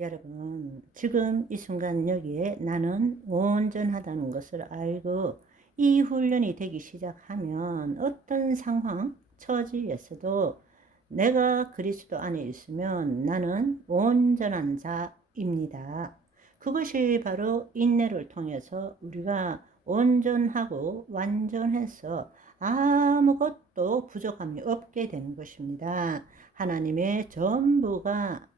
여러분, 지금 이 순간 여기에 나는 온전하다는 것을 알고 이 훈련이 되기 시작하면 어떤 상황, 처지에서도 내가 그리스도 안에 있으면 나는 온전한 자입니다. 그것이 바로 인내를 통해서 우리가 온전하고 완전해서 아무것도 부족함이 없게 되는 것입니다. 하나님의 전부가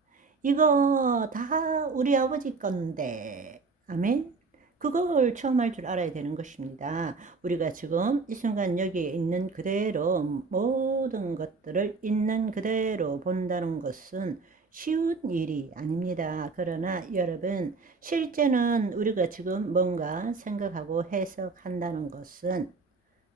이거 다 우리 아버지 건데, 아멘? 그걸 처음 할 줄 알아야 되는 것입니다. 우리가 지금 이 순간 여기에 있는 그대로 모든 것들을 있는 그대로 본다는 것은 쉬운 일이 아닙니다. 그러나 여러분, 실제는 우리가 지금 뭔가 생각하고 해석한다는 것은,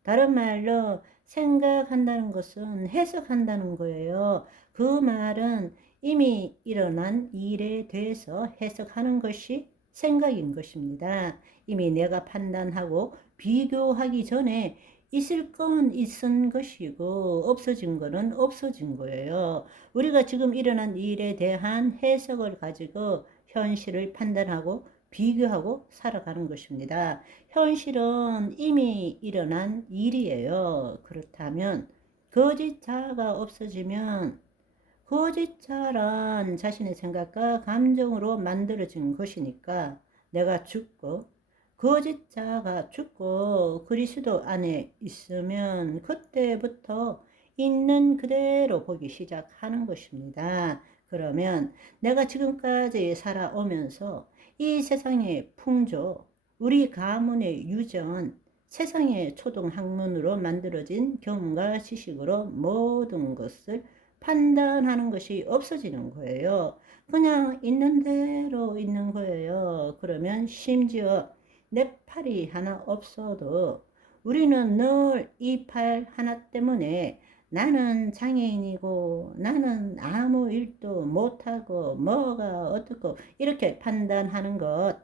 다른 말로 생각한다는 것은 해석한다는 거예요. 그 말은 이미 일어난 일에 대해서 해석하는 것이 생각인 것입니다. 이미 내가 판단하고 비교하기 전에 있을 건 있은 것이고 없어진 거는 없어진 거예요. 우리가 지금 일어난 일에 대한 해석을 가지고 현실을 판단하고 비교하고 살아가는 것입니다. 현실은 이미 일어난 일이에요. 그렇다면 거짓자가 없어지면 거짓자란 자신의 생각과 감정으로 만들어진 것이니까 내가 죽고 거짓자가 죽고 그리스도 안에 있으면 그때부터 있는 그대로 보기 시작하는 것입니다. 그러면 내가 지금까지 살아오면서 이 세상의 풍조, 우리 가문의 유전, 세상의 초등학문으로 만들어진 경험과 지식으로 모든 것을 판단하는 것이 없어지는 거예요. 그냥 있는 대로 있는 거예요. 그러면 심지어 내 팔이 하나 없어도 우리는 늘 이 팔 하나 때문에 나는 장애인이고 나는 아무 일도 못하고 뭐가 어떻고 이렇게 판단하는 것,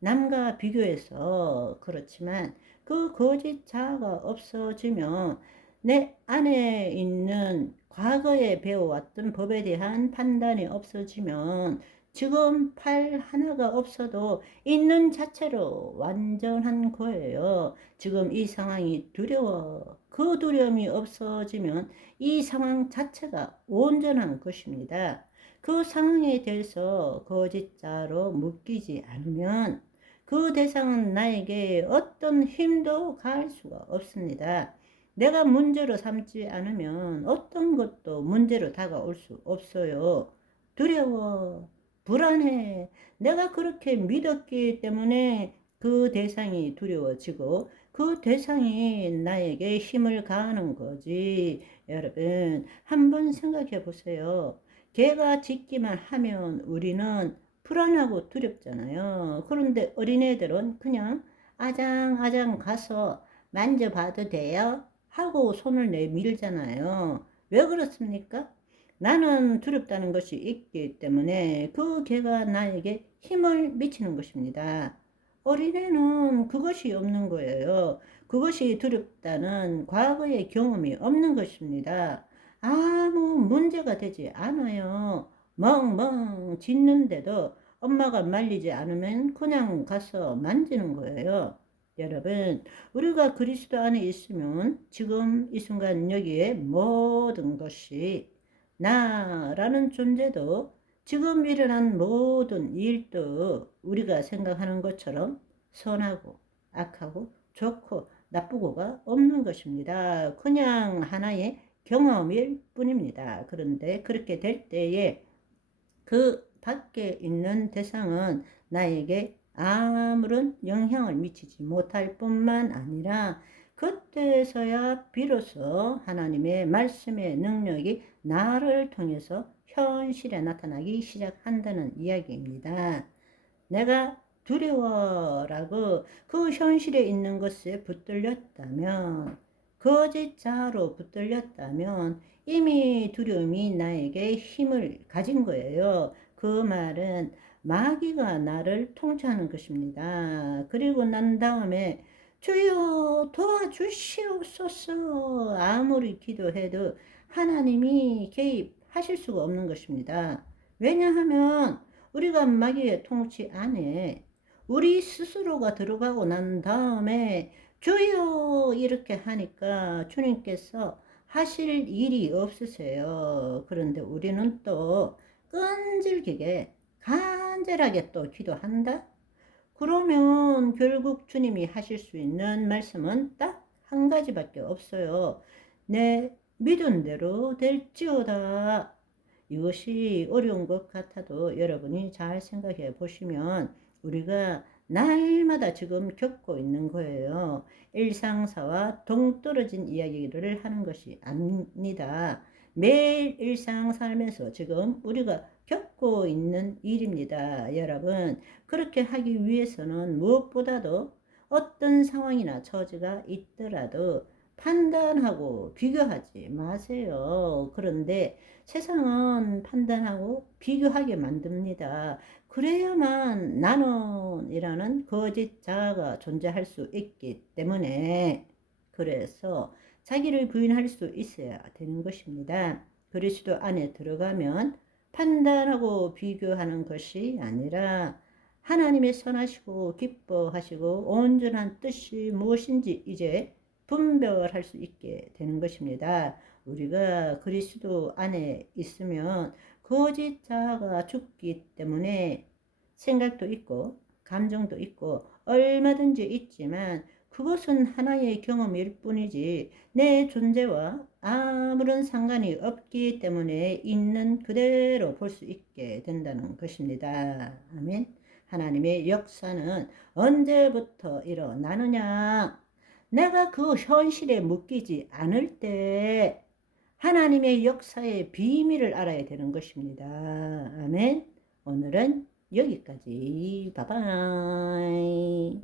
남과 비교해서. 그렇지만 그 거짓 자아가 없어지면 내 안에 있는 과거에 배워왔던 법에 대한 판단이 없어지면 지금 팔 하나가 없어도 있는 자체로 완전한 거예요. 지금 이 상황이 두려워. 그 두려움이 없어지면 이 상황 자체가 온전한 것입니다. 그 상황에 대해서 거짓자로 묶이지 않으면 그 대상은 나에게 어떤 힘도 가할 수가 없습니다. 내가 문제로 삼지 않으면 어떤 것도 문제로 다가올 수 없어요. 두려워, 불안해. 내가 그렇게 믿었기 때문에 그 대상이 두려워지고 그 대상이 나에게 힘을 가하는 거지. 여러분, 한번 생각해 보세요. 개가 짖기만 하면 우리는 불안하고 두렵잖아요. 그런데 어린애들은 그냥 아장아장 가서 만져봐도 돼요? 하고 손을 내밀잖아요. 왜 그렇습니까? 나는 두렵다는 것이 있기 때문에 그 개가 나에게 힘을 미치는 것입니다. 어린애는 그것이 없는 거예요. 그것이 두렵다는 과거의 경험이 없는 것입니다. 아무 문제가 되지 않아요. 멍멍 짖는데도 엄마가 말리지 않으면 그냥 가서 만지는 거예요. 여러분, 우리가 그리스도 안에 있으면 지금 이 순간 여기에 모든 것이 나라는 존재도 지금 일어난 모든 일도 우리가 생각하는 것처럼 선하고 악하고 좋고 나쁘고가 없는 것입니다. 그냥 하나의 경험일 뿐입니다. 그런데 그렇게 될 때에 그 밖에 있는 대상은 나에게 아무런 영향을 미치지 못할 뿐만 아니라 그때서야 비로소 하나님의 말씀의 능력이 나를 통해서 현실에 나타나기 시작한다는 이야기입니다. 내가 두려워라고 그 현실에 있는 것에 붙들렸다면, 거짓자로 붙들렸다면 이미 두려움이 나에게 힘을 가진 거예요. 그 말은 마귀가 나를 통치하는 것입니다. 그리고 난 다음에 주여 도와주시옵소서 아무리 기도해도 하나님이 개입하실 수가 없는 것입니다. 왜냐하면 우리가 마귀의 통치 안에 우리 스스로가 들어가고 난 다음에 주여 이렇게 하니까 주님께서 하실 일이 없으세요. 그런데 우리는 또 끈질기게 간절하게 또 기도한다? 그러면 결국 주님이 하실 수 있는 말씀은 딱 한 가지밖에 없어요. 내 믿은 대로 될지어다. 이것이 어려운 것 같아도 여러분이 잘 생각해 보시면 우리가 날마다 지금 겪고 있는 거예요. 일상사와 동떨어진 이야기를 하는 것이 아닙니다. 매일 일상 살면서 지금 우리가 겪고 있는 일입니다. 여러분, 그렇게 하기 위해서는 무엇보다도 어떤 상황이나 처지가 있더라도 판단하고 비교하지 마세요. 그런데 세상은 판단하고 비교하게 만듭니다. 그래야만 나는이라는 거짓 자아가 존재할 수 있기 때문에 그래서 자기를 부인할 수 있어야 되는 것입니다. 그리스도 안에 들어가면 판단하고 비교하는 것이 아니라 하나님의 선하시고 기뻐하시고 온전한 뜻이 무엇인지 이제 분별할 수 있게 되는 것입니다. 우리가 그리스도 안에 있으면 거짓 자아가 죽기 때문에 생각도 있고 감정도 있고 얼마든지 있지만 그것은 하나의 경험일 뿐이지 내 존재와 아무런 상관이 없기 때문에 있는 그대로 볼 수 있게 된다는 것입니다. 아멘. 하나님의 역사는 언제부터 일어나느냐? 내가 그 현실에 묶이지 않을 때 하나님의 역사의 비밀을 알아야 되는 것입니다. 아멘. 오늘은 여기까지. 바이바이.